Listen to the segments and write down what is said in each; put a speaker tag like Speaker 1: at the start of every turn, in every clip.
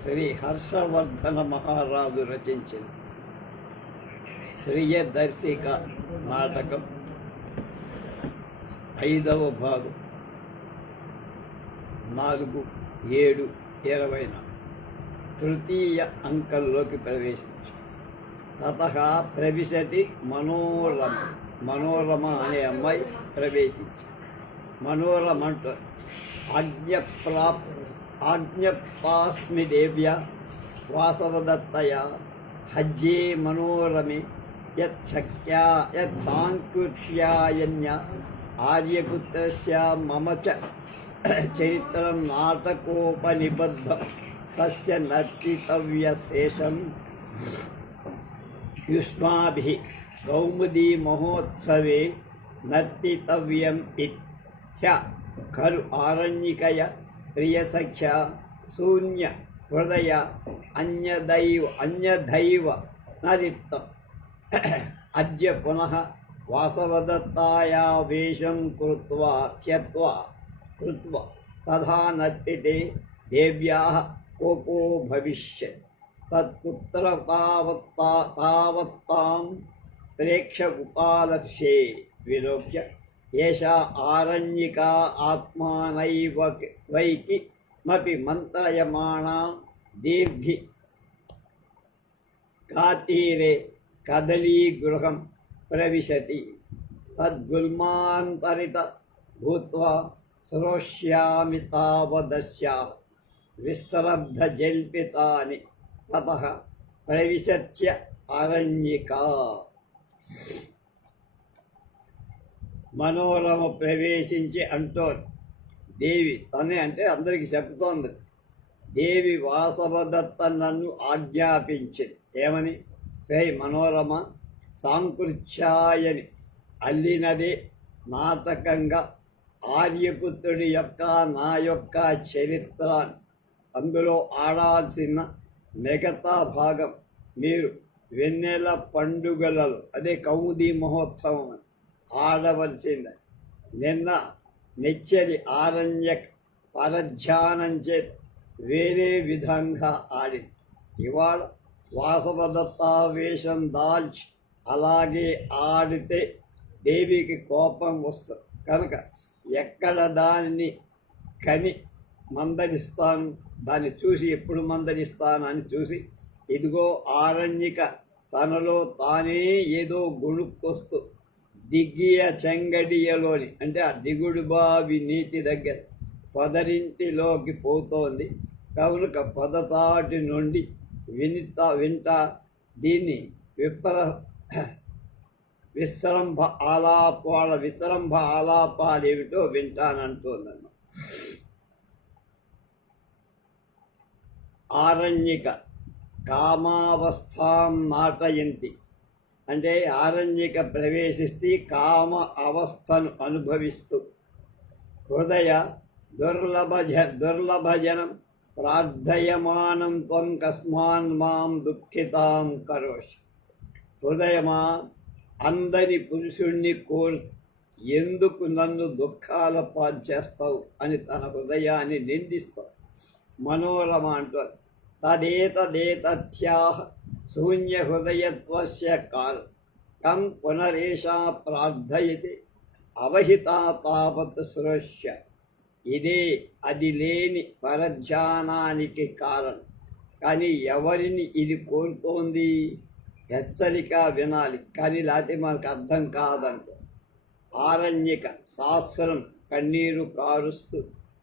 Speaker 1: శ్రీ హర్షవర్ధన మహారాజు రచించిన ప్రియదర్శిక నాటకం ఐదవ భాగం నాలుగు ఏడు ఇరవై తృతీయ అంకంలోకి ప్రవేశించు. తత ప్రవిశతి మనోరమ మనోరమ అనే అమ్మాయి ప్రవేశించి. మనోరమ అంటారు. ఆజ్ఞప్రాప్ आज्ञप्तास्मि देव्या वासवदत्तया हज्ये मनोरमे यच्छक्या यत्साङ्कृत्यायन्या आर्यपुत्रस्य मम च चरित्रं नाटकोपनिबद्धं तस्य नर्तितव्यशेषं युष्माभिः कौमुदीमहोत्सवे नर्तितव्यम् इत्य खलु आरण्यकया ಪ್ರಿಯಸಖ್ಯ ಶೂನ್ಯ ಹೃದಯ ಅನ್ಯದೈವ ಅನ್ಯದೈವ ನಲಿಪ್ತ ಅದ್ಯ ಪುನಃ ವಾಸವದತ್ತಾಯಾವೇಶಂ ಕೃತ್ವ ತ್ಯತ್ವ ಕೃತ್ವ ತಥಾ ನತ್ತಿಟೆ ದೇವ್ಯಾಹ ಕೋಪೋ ಭವಿಷ್ಯ తత్కుత్ర తావత్తా తావత్తాం ప్రేక్ష ఉపాలక్ష్యే విలోక్య एषा आरण्यिका आत्मानैव वै किमपि मन्त्रयमाणा दीर्घि कातीरे कदलीगृहं प्रविशति। तद्गुल्मान्तरित भूत्वा श्रोष्यामि तावदस्याः विस्रब्धजल्पितानि ततः प्रविशत्य अरण्यिका మనోరమ ప్రవేశించి అంటోంది. దేవి తనే అంటే అందరికి చెప్తోంది దేవి వాసవదత్త నన్ను ఆజ్ఞాపించింది. ఏమని? శ్రీ మనోరమ సాంకృత్యాయని అల్లినదే నాటకంగా ఆర్యపుత్రుడి యొక్క నా యొక్క చరిత్రాన్ని. అందులో ఆడాల్సిన మిగతా భాగం మీరు వెన్నెల పండుగలలో అదే కౌముది మహోత్సవం అని. ఆడవలసింది. నిన్న నెచ్చరి ఆరణ్య పరధ్యానం చే వేరే విధంగా ఆడి ఇవాళ వాసవదత్తావేశం దాల్చి అలాగే ఆడితే దేవికి కోపం వస్తుంది. కనుక ఎక్కడ దానిని కని మందరిస్తాను దాన్ని చూసి ఎప్పుడు మందరిస్తాను అని చూసి ఇదిగో ఆరణ్యక తనలో తానే ఏదో గుణుక్కొస్తూ దిగ్గియ చెంగడియలోని అంటే ఆ దిగుడు బావి నీటి దగ్గర పొదరింటిలోకి పోతోంది. కనుక పొదతాటి నుండి వినిత వింటా దీన్ని విప్ర విశ్రంభ ఆలాపాల విశ్రంభ ఆలాపాలు ఏమిటో వింటానంటున్నాను. ఆరణ్యక కామావస్థాం నాటయంతి. అంటే ఆరణ్యక ప్రవేశిస్తే కామ అవస్థను అనుభవిస్తూ. హృదయ దుర్లభజ దుర్లభజనం ప్రార్థయమానం త్వం కస్మాన్ మాం దుఃఖితాం కరోషి. హృదయమా అందరి పురుషుణ్ణి కోరు ఎందుకు నన్ను దుఃఖాల పాల్చేస్తావు అని తన హృదయాన్ని నిందిస్తావు మనోరమ అంటారు. తదేతదేత్యాహ శూన్యహృదయత్వస్య కాల్ కం పునరేషా ప్రార్థయతి అవహితా తావత్ ఇదే అది లేని పరధ్యానానికి కారణం కానీ ఎవరిని ఇది కోరుతోంది హెచ్చరిక వినాలి కానీ లేకపోతే మనకు అర్థం కాదంటే ఆరణ్యక శాస్త్రం కన్నీరు కారుస్తూ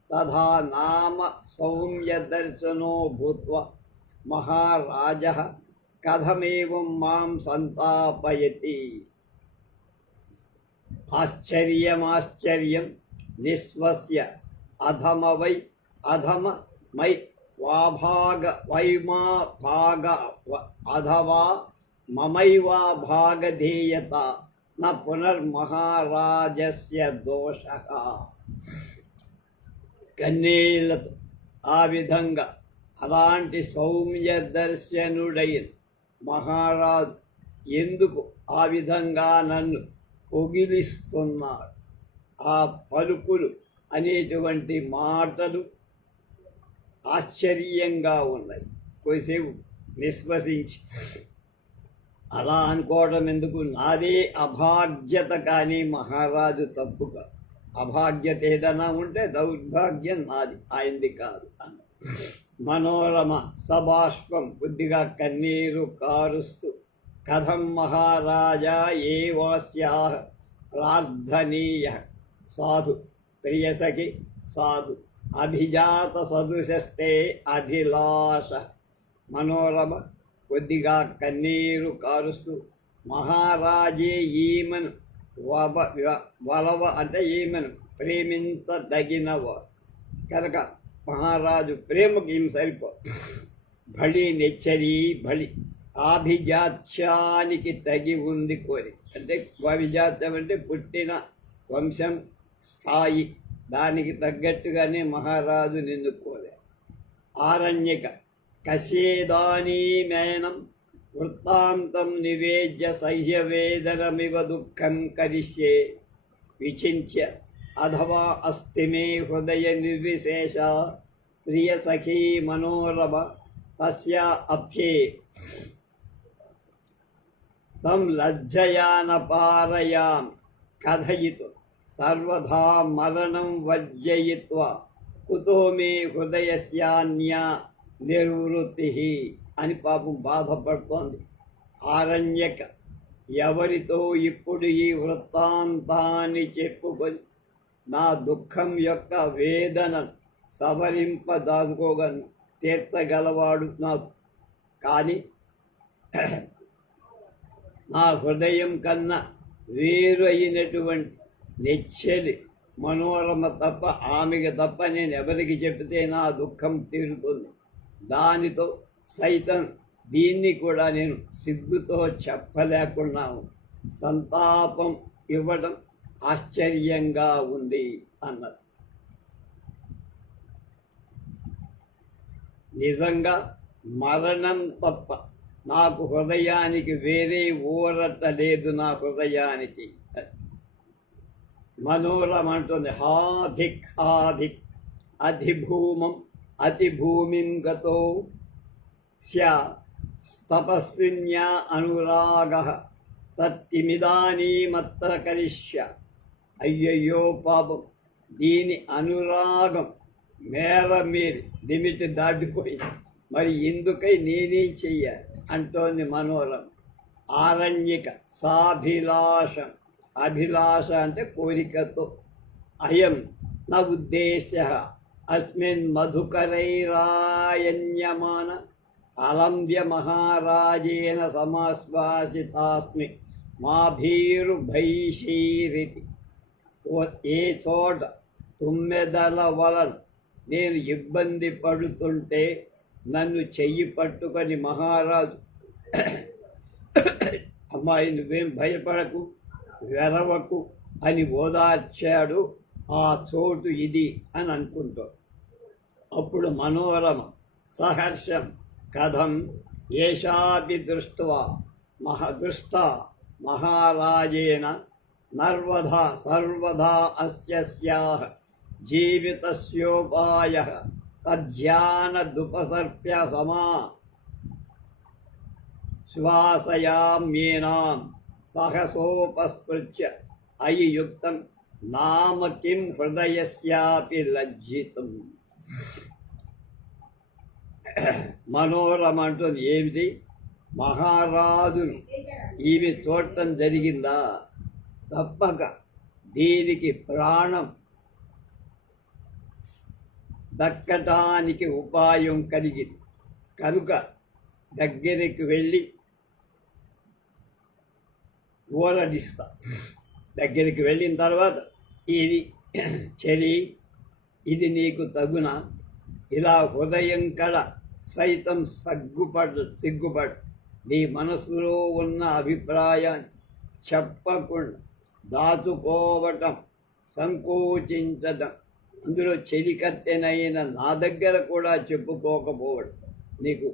Speaker 1: తథా నామ సౌమ్యదర్శనో భూత్వ మహారాజ కథమేవం మాం సంతాపయతి. ఆశ్చర్యమాశ్చర్యం నిస్వస్య అధమ వై అధమ మై వాభాగ వైమా భాగ అధవా మమైవా భాగధేయత న పునర్మహారాజస్య దోష. కన్నీళ్ళతో ఆ విధంగా అలాంటి సౌమ్య దర్శనుడైన మహారాజు ఎందుకు ఆ విధంగా నన్ను పొగిలిస్తున్నాడు ఆ పలుకులు అనేటువంటి మాటలు ఆశ్చర్యంగా ఉన్నాయి. కొద్దిసేపు నిశ్వసించి అలా అనుకోవడం ఎందుకు? నాదే అభాగ్యత కానీ మహారాజు తప్పుగా. అభాగ్యత ఏదైనా ఉంటే దౌర్భాగ్యం నాది. ఆయనది కాదు అన్న మనోరమ సబాష్పం బుద్ధిగా కన్నీరు కారుస్తూ. కథం మహారాజా ఏ వాస్యా? ప్రార్థనీయ. సాధు ప్రియసఖి సాధు. అభిజాత సదృశస్తే అభిలాష. మనోరమ కొద్దిగా కన్నీరు కారుస్తూ. మహారాజే ఈమెను వబ వలవ అంటే ఈమెను ప్రేమించదగినవ కనుక మహారాజు ప్రేమకి ఈమె సరిపో. బలి నెచ్చరి బలి ఆభిజాత్యానికి తగి ఉంది కోరి. అంటే అభిజాత్యం అంటే పుట్టిన వంశం స్థాయి. దానికి తగ్గట్టుగానే మహారాజు నిన్ను కోరే. ఆరణ్యక కశేదానీమేనం వృత్తాంతం నివేద్య సహ్యవేదనమివ దుఃఖం కరిష్యే. విచింత్య అథవా అస్తి మే హృదయ నిర్విశేష ప్రియ సఖీ మనోరమ తస్య అభ్యే తం లజ్జయాన పారయాం కథయితు సర్వదా మరణం వర్జయిత్వా కుతో మే హృదయస్యాన్యా నిర్వృత్తి అని పాపం బాధపడుతోంది. ఆరణ్యక ఎవరితో ఇప్పుడు ఈ వృత్తాంతాన్ని చెప్పుకొని నా దుఃఖం యొక్క వేదన సవరింపదాచుకోగలను తీర్చగలవాడు నాకు. కానీ నా హృదయం కన్నా వేరు అయినటువంటి నెచ్చలి మనోరమ తప్ప ఆమెకి తప్ప నేను ఎవరికి చెబితే నా దుఃఖం తీరుతుంది. దానితో సైతం దీన్ని కూడా నేను సిగ్గుతో చెప్పలేకున్నాను. సంతాపం ఇవ్వడం ఆశ్చర్యంగా ఉంది అన్నది. నిజంగా మరణం తప్ప నాకు హృదయానికి వేరే ఊరట లేదు నా హృదయానికి. మనోరం అంటుంది హాధిక్ హాధిక్ అధిభూమం అతిభూమిం గతో స్యా తపస్విన్యా అనురాగ తత్తిమిదానీమత్ర కరిష్య. అయ్యయ్యో పాపం. దీని అనురాగం మేర మీరి లిమిట్ దాటిపోయింది. మరి ఎందుకై నేనేం చెయ్యాలి అంటోంది మనోరం ఆరణ్యక సాభిలాషం. అభిలాష అంటే కోరికతో. అయం నా ఉద్దేశ్య. అస్మిన్ మధుకరైరాయణ్యమాన. అలంబ్య మహారాజేన సమాశ్వాసితాస్మి. మాభీరుభైషీరితి భైషీరితి ఏ చోట తుమ్మెదల వలన నేను ఇబ్బంది పడుతుంటే నన్ను చెయ్యి పట్టుకొని మహారాజు అమ్మాయి నువ్వేం భయపడకు వెరవకు అని ఓదార్చాడు. ఆ చోటు ఇది అని అనుకుంటాం అప్పుడు మనోరమ సహర్షం కథం ఏషాపి దృష్ట్వా మహదృష్ట మహారాజేన నర్వధా సర్వదా అస్య స్యాహ జీవితస్యోపాయ తధ్యానదుపసర్ప్య సమా శ్వాసయామ్యేనాం సహసోపస్పృత్య అయి యుక్తం నామ కిం హృదయస్యాపి లజ్జితం మనోరమ అంటుంది ఏమిటి మహారాజును ఈమె చూడటం జరిగిందా తప్పక దీనికి ప్రాణం. దక్కటానికి ఉపాయం కలిగింది కనుక దగ్గరికి వెళ్ళి ఊరడిస్తా దగ్గరికి వెళ్ళిన తర్వాత ఇది చెలి ఇది నీకు తగున. ఇలా హృదయం కళ సైతం సగ్గుపడు సిగ్గుపడు. నీ మనసులో ఉన్న అభిప్రాయాన్ని చెప్పకుండా దాచుకోవటం సంకోచించటం. అందులో చెలికత్తెనైన నా దగ్గర కూడా చెప్పుకోకపోవడం నీకు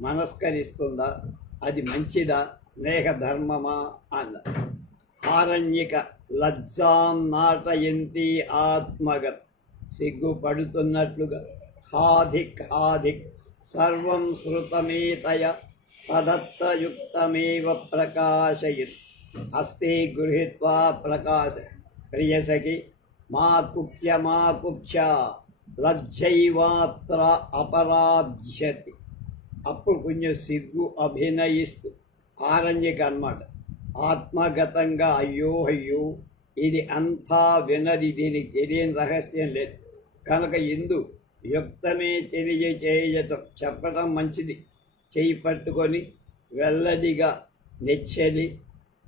Speaker 1: మనస్కరిస్తుందా? అది మంచిదా? స్నేహధర్మమా? అన్న. ఆరణ్యక లజ్జాం నాటయంతి ఆత్మగత్. సిగ్గుపడుతున్నట్లుగా. హాధిక్ హాధిక్. సర్వం శృతమేతయ. తదత్ర యుక్తమేవ ప్రకాశయత్. హస్తే గృహీత్వా ప్రకాశ ప్రియసఖి మా కుప్య మా కుప్య లజ్జైవాత్ర అపరాధ్యతి అప్పుడు కొంచెం సిగ్గు అభినయిస్తూ ఆరణ్యక అన్నమాట ఆత్మగతంగా అయ్యో అయ్యో ఇది అంతా వినది. దీనికి తెలియని రహస్యం లేదు. కనుక ఇందు యుక్తమే తెలియచేయటం చెప్పడం మంచిది. చేయి పట్టుకొని వెల్లడిగా నెచ్చని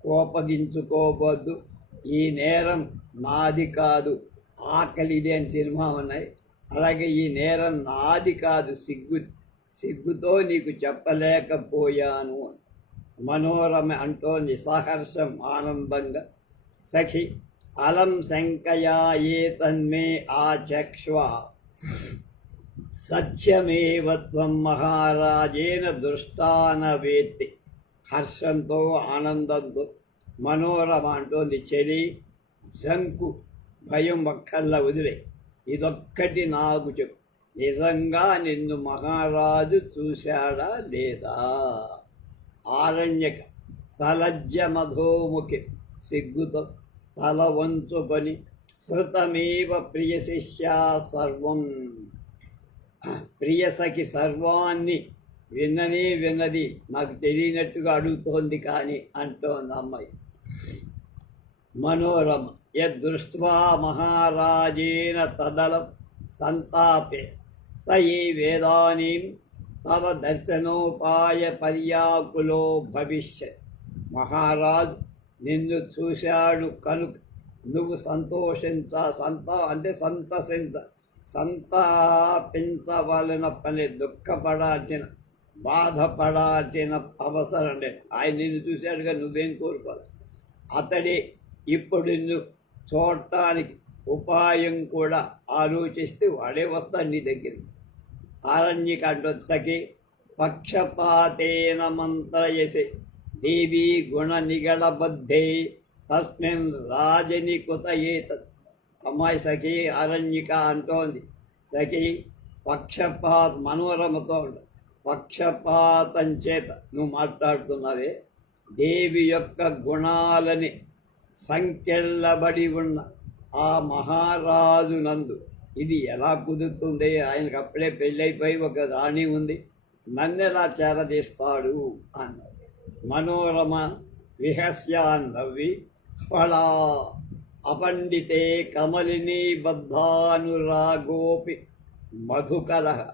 Speaker 1: కోపగించుకోవద్దు ఈ నేరం నాది కాదు. ఆకలిది అని సినిమా ఉన్నాయి. అలాగే ఈ నేరం నాది కాదు. సిగ్గు సిగ్గుతో నీకు చెప్పలేకపోయాను మనోరమ అంటోంది సహర్షం ఆనందంగా. సఖి అలం శంకయా ఏ తన్మే ఆచక్ష్వ. సత్యమేవ త్వం మహారాజేన దృష్టాన వేత్తి హర్షంతో ఆనందంతో మనోరమ అంటోంది చెలి జంకు భయం ఒక్కల్లా వదిలే. ఇదొక్కటి నాకు చెప్పు. నిజంగా నిన్ను మహారాజు చూశాడా లేదా? ఆరణ్యక సలజ్జ మధోముఖి సిగ్గుతో తల వంచుకొని శృతమేవ ప్రియ శిష్య సర్వం? ప్రియసఖి సర్వాన్ని విన్ననే విన్నది. నాకు తెలియనట్టుగా అడుగుతోంది కానీ అంటోంది అమ్మాయి. మనోరమ యదృష్ట్వా మహారాజేన తదలం సంతాపే స ఏ వేదానీం తవ దర్శనోపాయ పర్యాకులో భవిష్యత్ మహారాజు నిన్ను చూశాడు కనుక నువ్వు సంతోషించ సంత అంటే సంతసించ సంతాపించవలన పని దుఃఖపడాల్సిన బాధపడాల్సిన అవసరం లేదు ఆయన నిన్ను చూశాడుగా నువ్వేం కోరుకోవాలి అతడే ఇప్పుడు నిన్ను చూడటానికి ఉపాయం కూడా ఆలోచిస్తే వాడే వస్తాడు నీ దగ్గరికి. సఖి పక్షపాతేన మంత్రయసి దేవీ గుణ నిగళబద్ధే తస్మిన్ రాజని కుత ఏతత్. అమ్మాయి సఖి అరణ్యక అంటోంది సఖి పక్షపాత మనోరమతో ఉండు పక్షపాతం చేత నువ్వు మాట్లాడుతున్నావే? దేవి యొక్క గుణాలని సంకెళ్ళబడి ఉన్న ఆ మహారాజు నందు. ఇది ఎలా కుదురుతుంది? ఆయనకు అప్పుడే పెళ్ళైపోయి ఒక రాణి ఉంది. నన్ను ఎలా చేరదీస్తాడు? అన్నాడు. మనోరమ విహస్యా నవ్వి ఫళా అపండితే కమలిని బద్ధానురాగోపి మధుకర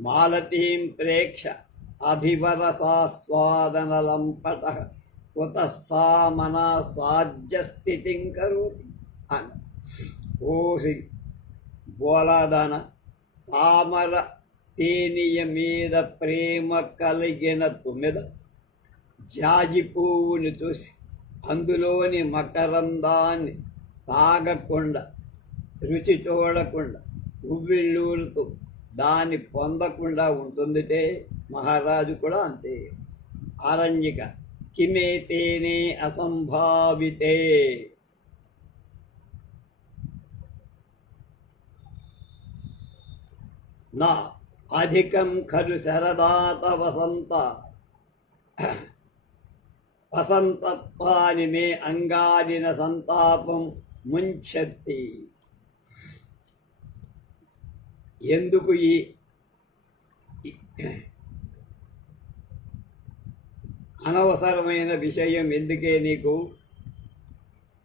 Speaker 1: మాలతీం ప్రేక్ష అభివరసాస్వాదనలంపట కుతస్థామనా సాధ్యస్థితిం కరోతి అన్న ఓసి బోలాదాన తామర తేనియ మీద ప్రేమ కలిగిన తుమ్మెద జాజి పువ్వుని చూసి అందులోని మకరందాన్ని తాగకుండా రుచి చూడకుండా ఉవ్విళ్ళూరుతూ దాన్ని పొందకుండా ఉంటుందిటే మహారాజు కూడా అంతే. ఆరణ్యక కిమేతేనే అసంభావితే. నా అధికం ఖలు శరదాత వసంత వసంతత్వాని మే అంగాదిన సంతాపం ముంచత్తి ఎందుకు ఈ అనవసరమైన విషయం ఎందుకే నీకు?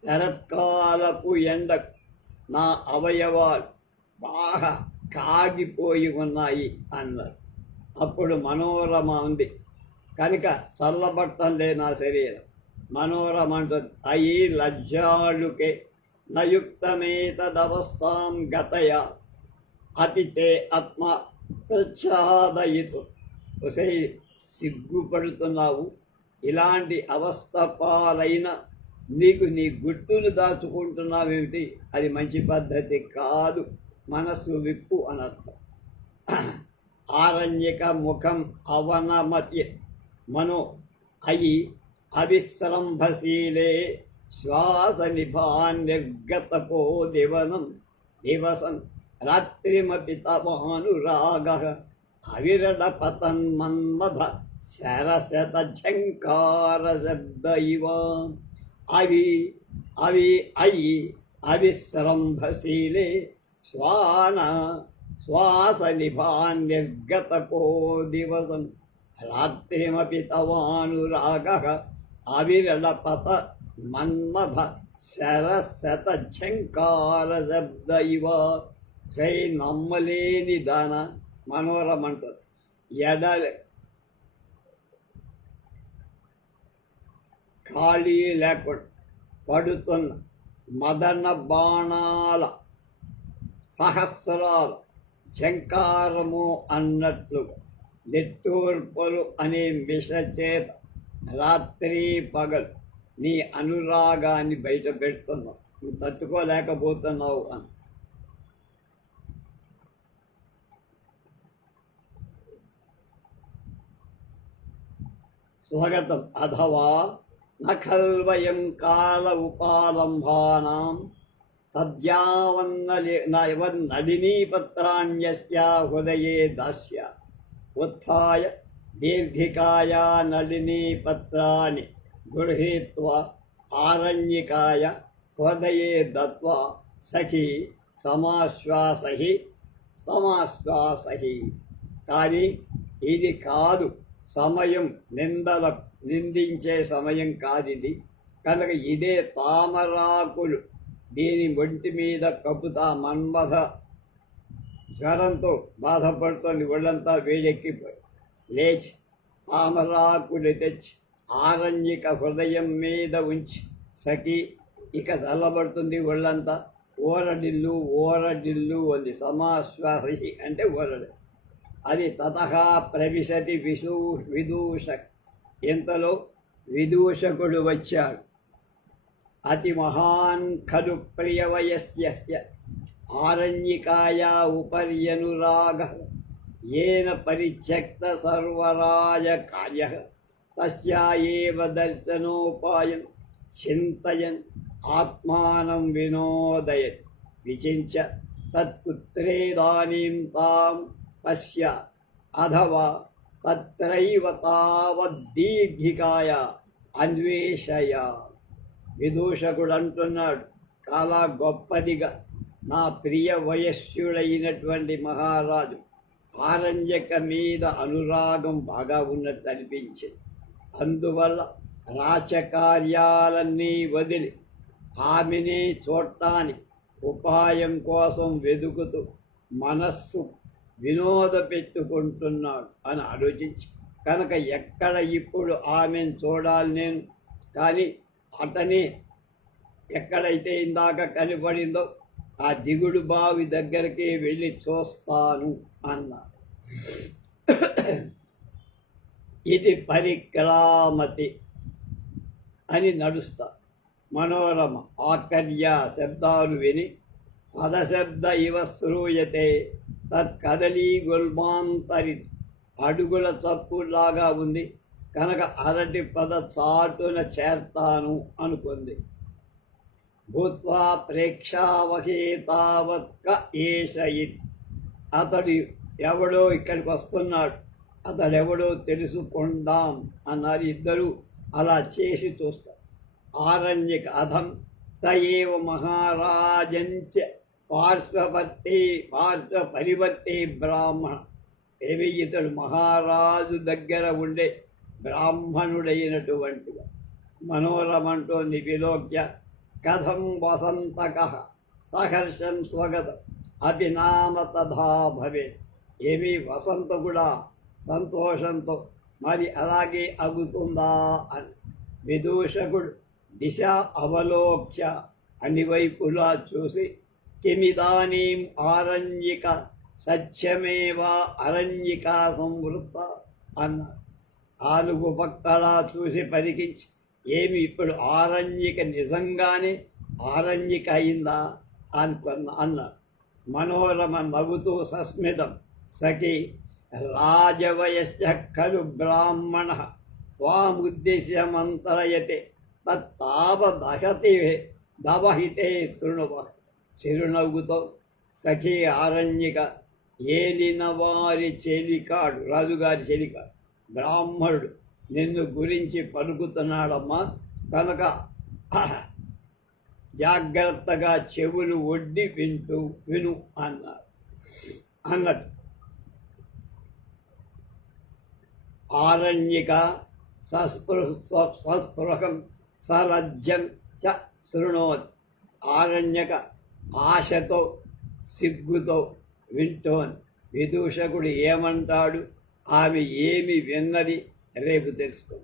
Speaker 1: శరత్కాలపు ఎండ నా అవయవాలు బాగా కాగిపోయి ఉన్నాయి అన్నారు. అప్పుడు మనోరమ ఉంది. కనుక చల్లబట్టంలే నా శరీరం. మనోరమ అంటుంది. అయి లజ్జాలుకే నయుక్తమేతదవస్థాం గతయ అతితే ఆత్మ ప్రచ్ఛాదయితు ఒసే సిగ్గుపడుతున్నావు? ఇలాంటి అవస్థ పాలైన నీకు నీ గుట్టును దాచుకుంటున్నావేమిటి? అది మంచి పద్ధతి కాదు. మనస్సు విప్పు అనర్థం. ఆరణ్యక ముఖం అవనమతి మనో అయి అవిశ్రంభశీలే శ్వాస నిభాన్ నిర్గతపో దివనం. దివసం రాత్రిమపి తమానురాగ అవిరళ పతన్మన్మథ శరశత ఝంకార శబ్ద ఇవ అవి అవి అయి అవిశ్రంభశీలే శ్వాన శ్వాస నిభాన్యర్గతకో దివసం రాత్రిమపి తవానురాగ అవిరళపత మన్మథ శరశత ఝంకార శబ్ద ఇవ చై నమ్మలేని దాన మనోరం అంటారు. ఎడల. ఖాళీ లేకుండా పడుతున్న మదన బాణాల. సహస్రాలు. శంకారము అన్నట్లుగా నిట్టూర్పులు అనే మిషచేత రాత్రి పగలు నీ అనురాగాన్ని బయట పెడుతున్నావు. నువ్వు తట్టుకోలేకపోతున్నావు అని. స్వాగతం అథవా నఖల్వయం కాల ఉపాలంభానాం తద్యావన్నలినీపత్రాణ్యస్యా హృదయే దాస్య. ఉత్య దీర్ఘికాయా నళినీపత్రాన్ని గృహీత్వా ఆరణ్యకాయ హృదయే దత్వా సఖి సమాశ్వాసహి సమాశ్వాసహి. కానీ ఇది కాదు. సమయం నిందల నిందించే సమయం కాదిది. కనుక ఇదే తామరాకులు. దీని ఒంటి మీద కప్పుతా మన్మథ జ్వరంతో బాధపడుతోంది. ఒళ్ళంతా వేడెక్కిపోయి లేచి తామరాకులు తెచ్చి ఆరణ్యక హృదయం మీద ఉంచి సఖి ఇక చల్లబడుతుంది ఒళ్ళంతా. ఓరడిల్లు ఓరడిల్లు అంది సమాశ్వాసి అంటే ఓరడి. అది తత ప్రవిశతి విశూ విదూష ఇంతలో విదూషకుడు వచ్చాడు. అతి మహాన్ ఖలు ప్రియవయస్య ఆరణ్యకాయా ఉపర్యనురాగ ఏన పరిత్యక్త సర్వరాజ కార్య తస్యా దర్శనోపాయం చింతయన్ ఆత్మానం వినోదయన్ విచించ తత్పుత్రేదానీం తాం పశ్య అథవా తత్రైవ తావద్దీర్ఘికాయ అన్వేషయ. విదూషకుడు అంటున్నాడు చాలా గొప్పదిగా. నా ప్రియ వయస్సుడైనటువంటి మహారాజు ఆరణ్యక మీద అనురాగం బాగా ఉన్నట్టు అనిపించింది. అందువల్ల రాచకార్యాలన్నీ వదిలి ఆమెనే చూడటానికి ఉపాయం కోసం వెదుకుతూ మనస్సు వినోద పెట్టుకుంటున్నాడు అని ఆలోచించి కనుక ఎక్కడ ఇప్పుడు ఆమెను చూడాలి నేను? కానీ అతని ఎక్కడైతే ఇందాక కనపడిందో ఆ దిగుడు బావి దగ్గరికి వెళ్ళి చూస్తాను అన్నాడు. ఇది పరిక్రామతి అని నడుస్తా. మనోరమ ఆకర్య శబ్దాలు విని పదశబ్ద ఇవ శ్రూయతే తత్కదలీ గుల్మాంతరి అడుగుల తప్పులాగా ఉంది. కనుక అరటి పద చాటున చేర్తాను అనుకుంది. భూత్వా ప్రేక్షావహేతావత్క ఏషయిత్. అతడు ఎవడో ఇక్కడికి వస్తున్నాడు. అతడెవడో తెలుసుకుందాం అన్నారు ఇద్దరు అలా చేసి చూస్తారు. ఆరణ్యక అధం స ఏవ మహారాజంస్య పార్శ్వవర్తి పార్శ్వ పరివర్తి బ్రాహ్మణ ఏమి ఇతడు మహారాజు దగ్గర ఉండే బ్రాహ్మణుడైనటువంటి మనోరమంటోంది విలోక్య కథం వసంతక సహర్షం స్వగతం అభినామ తథా భవే ఏమీ వసంత కూడా సంతోషంతో మరి అలాగే అగుతుందా అని. విదూషకుడు దిశ అవలోక్య అన్ని వైపులా చూసి కిమిదానీం ఆరణ్యిక సత్యమేవా అరణ్యికా సంవృత్త అన్నాడు నాలుగు పక్కల చూసి పరికించి ఏమి ఇప్పుడు ఆరణ్యిక నిజంగానే ఆరణ్యిక అయిందా? అనుకున్న అన్నాడు మనోరమ నవ్వుతూ సస్మితం సఖి రాజవయస్య ఖలు బ్రాహ్మణ త్వాముద్దేశ్యమంతరయతే తావదహతి దవహితే శృణువ. చిరునవ్వుతో సఖీ ఆరణ్యక ఏలిన వారి చెలికాడు? రాజుగారి చెలికాడు. బ్రాహ్మణుడు నిన్ను గురించి పలుకుతున్నాడమ్మా. కనుక జాగ్రత్తగా చెవులు ఒడ్డి వింటూ విను అన్నారు. అన్నట్టు ఆరణ్యక సస్పృహ సస్పృహం సలజ్జం చ శృణోత్. ఆరణ్యక ఆశతో సిగ్గుతో వింటోన్. విదూషకుడు ఏమంటాడు? ఆమె ఏమి విన్నది రేపు తెలుసుకో